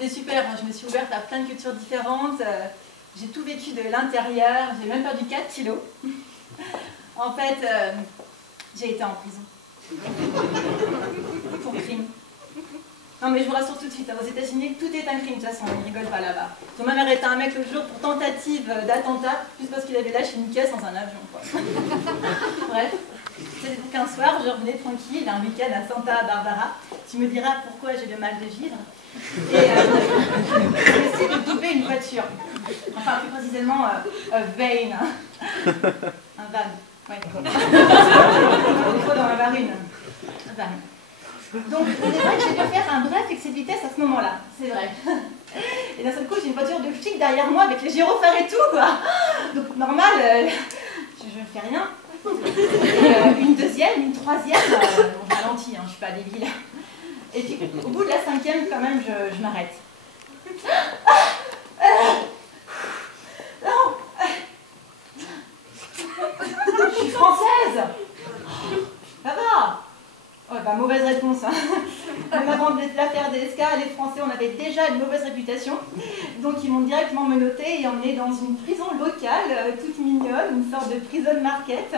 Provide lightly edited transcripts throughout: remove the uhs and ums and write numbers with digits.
c'était super, je me suis ouverte à plein de cultures différentes, j'ai tout vécu de l'intérieur, j'ai même perdu 4 kilos. En fait, j'ai été en prison. Pour crime. Non mais je vous rassure tout de suite, aux États-Unis, tout est un crime, de toute façon, on ne rigole pas là-bas. Ils ont même arrêté un mec l'autre jour pour tentative d'attentat, juste parce qu'il avait lâché une caisse dans un avion, quoi. Bref, c'était qu'un soir, je revenais tranquille, un week-end à Santa Barbara. Tu me diras pourquoi j'ai le mal de vivre. Et j'ai essayé de doubler une voiture. Enfin, plus précisément, Vane. Un van, ouais. Des fois, dans la barine. Un van. Donc, c'est vrai que j'ai dû faire un bref excès de vitesse à ce moment-là, c'est vrai. Et d'un seul coup, j'ai une voiture de flic derrière moi avec les gyrophares et tout, quoi. Donc, normal, je ne fais rien. Et, une deuxième, une troisième, bon, je ralentis, hein, je ne suis pas débile. Et puis, au bout de la cinquième, quand même, je m'arrête. Non, je suis française. Ça va. Ouais, bah, mauvaise réponse. Hein. Même avant l'affaire DSK, les Français, on avait déjà une mauvaise réputation. Donc ils m'ont directement menotté et emmené dans une prison locale, toute mignonne, une sorte de prison market.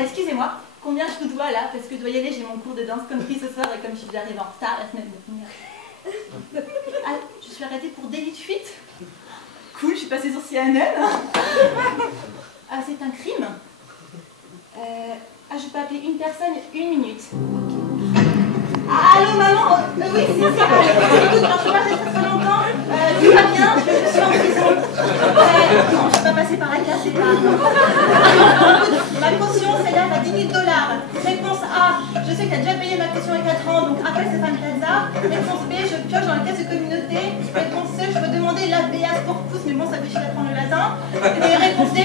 Excusez-moi, combien je vous dois là? Parce que je dois y aller, j'ai mon cours de danse country ce soir et comme je suis arrivée en retard la semaine dernière. Ah, je suis arrêtée pour délit de fuite. Cool, je suis passée sur CNN. Ah, c'est un crime. Ah, je peux appeler une personne 1 minute. Ok. Allô, maman. Oui, c'est ça. Écoute, alors, je ne peux pas rester très longtemps. Tout va bien, je suis en prison. Non, je ne peux pas passer par la case, c'est pas. Écoute, ma caution, celle-là, va 10 000 $. Réponse A, je sais que tu as déjà payé ma caution il y a 4 ans, donc appelle Stéphane Plaza. Réponse B, je pioche dans la caisse de communauté. Réponse C, je peux demander l'habeas corpus, mais bon, ça fait chier d'apprendre le latin. Et réponse D,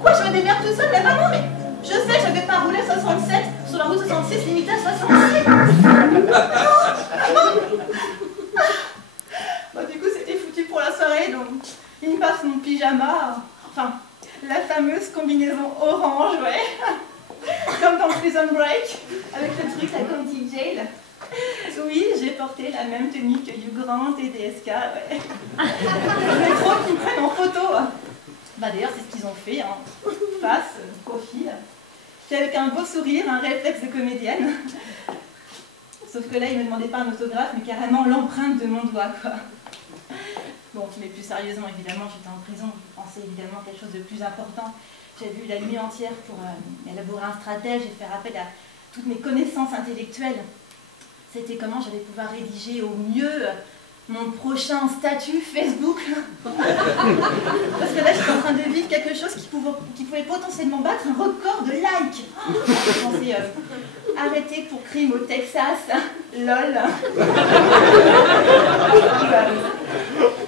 Quoi, je me démerde tout seul? Mais maman, mais je sais, j'avais pas roulé 67 sur la route 66 limitée à 66. Bon, du coup, c'était foutu pour la soirée, donc il me passe mon pyjama, enfin, la fameuse combinaison orange, ouais, comme dans Prison Break, avec le truc à County Jail. Oui, j'ai porté la même tenue que Hugh Grant et DSK, ouais. Mais trop qu'ils me prennent en photo. Bah d'ailleurs, c'est ce qu'ils ont fait, hein. Face, profil. Puis avec un beau sourire, un réflexe de comédienne. Sauf que là, ils ne me demandaient pas un autographe, mais carrément l'empreinte de mon doigt, quoi. Bon, mais plus sérieusement, évidemment, j'étais en prison. Je pensais évidemment à quelque chose de plus important. J'ai vu la nuit entière pour élaborer un stratège et faire appel à toutes mes connaissances intellectuelles. C'était comment j'allais pouvoir rédiger au mieux mon prochain statut Facebook. Parce que là, j'étais en train de vivre quelque chose qui pouvait potentiellement battre un record de likes. Je pensais arrêter pour crime au Texas, lol.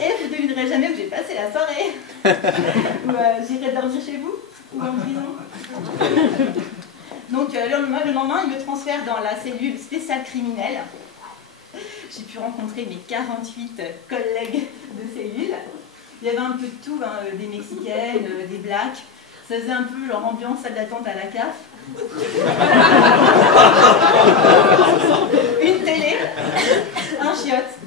Et je ne devinerai jamais où j'ai passé la soirée. Ou j'irai dormir chez vous, ou en prison. Donc le lendemain, il me transfère dans la cellule spéciale criminelle. J'ai pu rencontrer mes 48 collègues de cellule. Il y avait un peu de tout, hein, des Mexicaines, des Blacks. Ça faisait un peu leur ambiance salle d'attente à la CAF. Une télé, un chiotte.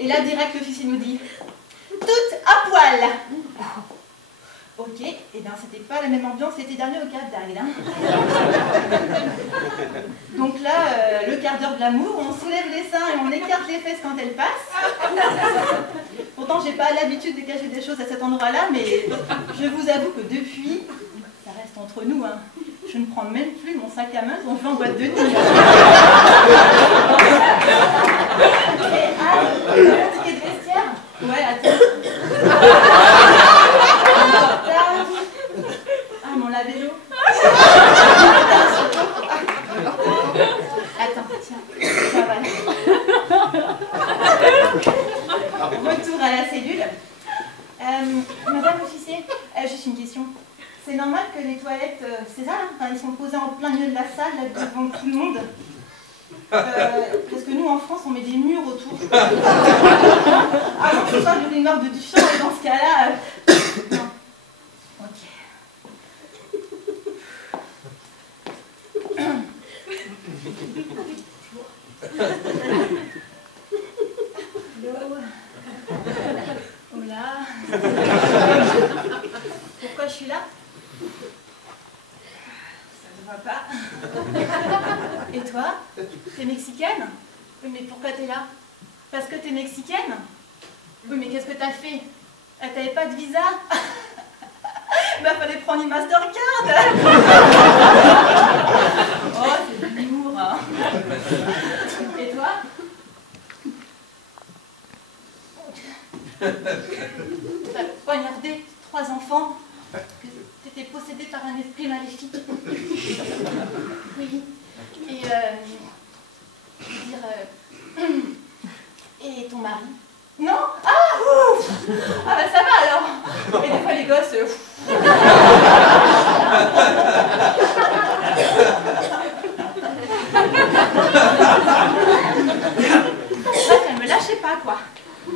Et là, direct, l'officier nous dit « Toutes à poil !» Ok, et bien c'était pas la même ambiance l'été dernier au Cap d'Agde. Hein. Donc là, le quart d'heure de l'amour, on soulève les seins et on écarte les fesses quand elles passent. Pourtant, j'ai pas l'habitude de cacher des choses à cet endroit-là, mais je vous avoue que depuis, ça reste entre nous, hein, je ne prends même plus mon sac à main dont je vais en boîte de nuit. Et le ticket de vestiaire? Ouais, attends. Ah, mon lave-vélo. Attends, tiens, ça va. Retour à la cellule. Madame l'officier, juste une question. C'est normal que les toilettes, c'est ça, hein, ils sont posés en plein milieu de la salle, là, devant tout le monde. Parce que nous, en France, on met des murs autour. Ah non, c'est pas une marque de Duchamp, et dans ce cas-là... Non. Ok. Hello. Hola. Pourquoi je suis là? Ça ne va pas. Et toi? T'es mexicaine? Oui, mais pourquoi t'es là? Parce que t'es mexicaine? Oui, mais qu'est-ce que t'as fait? T'avais pas de visa? Bah, fallait prendre une Mastercard. Oh, c'est de l'humour, hein. Et toi? T'as poignardé 3 enfants, que t'étais possédée par un esprit maléfique. Oui. Et, et ton mari? Non? Ah, ouf. Ah bah ça va alors. Et des fois les gosses... Bref, elles me lâchaient pas, quoi.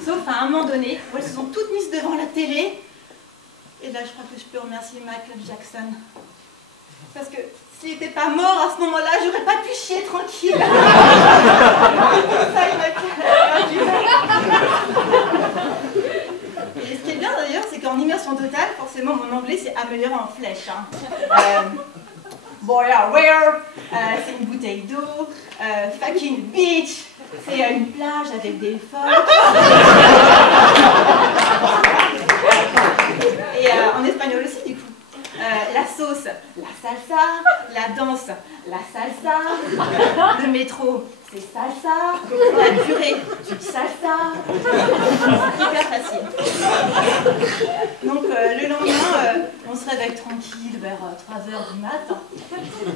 Sauf à un moment donné, où elles se sont toutes mises devant la télé. Et là, je crois que je peux remercier Michael Jackson. Parce que s'il n'était pas mort à ce moment-là, j'aurais pas pu chier tranquille. Ça, il m'a perdu. Et ce qui est bien d'ailleurs, c'est qu'en immersion totale, forcément, mon anglais s'est amélioré en flèche. Hein. Boy, where? C'est une bouteille d'eau. Fucking beach. C'est une plage avec des phoques. Et en espagnol aussi, du coup. La sauce, la salsa. La danse, la salsa. Le métro, c'est salsa. La purée, salsa. Hyper facile. Donc le lendemain, on se réveille tranquille vers 3 h du matin.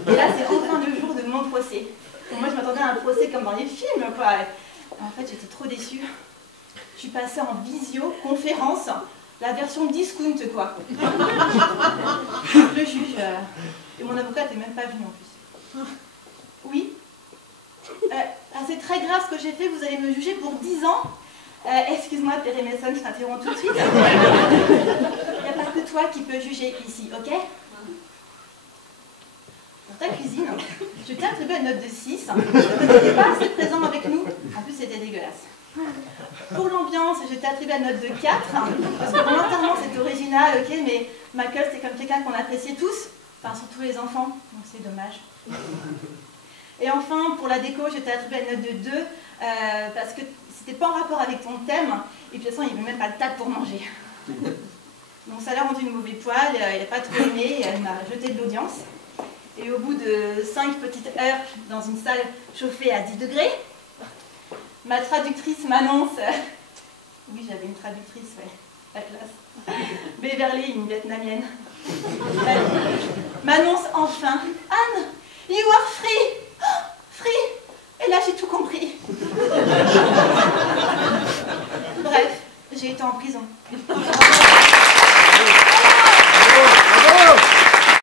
Et là, c'est enfin le jour de mon procès. Et moi, je m'attendais à un procès comme dans les films, quoi. En fait, j'étais trop déçue. Je suis passée en visioconférence, la version discount, quoi. Le juge et mon avocat n'étaient même pas venus en plus. Oui. C'est très grave ce que j'ai fait, vous allez me juger pour 10 ans. Excuse-moi, Perry Mason, je t'interromps tout de suite. Il n'y a pas que toi qui peux juger ici, ok? Dans ta cuisine, je t'ai attribué une note de 6. Tu n'étais pas assez présent avec nous. En plus, c'était dégueulasse. Pour l'ambiance, je t'ai attribué une note de 4. Parce que volontairement, c'est original, ok? Mais Michael, c'est comme quelqu'un qu'on appréciait tous. Enfin, surtout les enfants. Donc, c'est dommage. Et enfin, pour la déco, je t'ai attribué une note de 2. Parce que c'était pas en rapport avec ton thème. Et puis, de toute façon, il n'y avait même pas le table pour manger. Donc, ça l'a rendu une mauvaise poêle. Il n'a pas trop aimé. Et elle m'a jeté de l'audience. Et au bout de 5 petites heures dans une salle chauffée à 10 degrés, ma traductrice m'annonce... Oui, j'avais une traductrice, ouais, la classe. Beverly, une vietnamienne. M'annonce enfin, Anne, you are free! Free! Et là, j'ai tout compris. Bref, j'ai été en prison.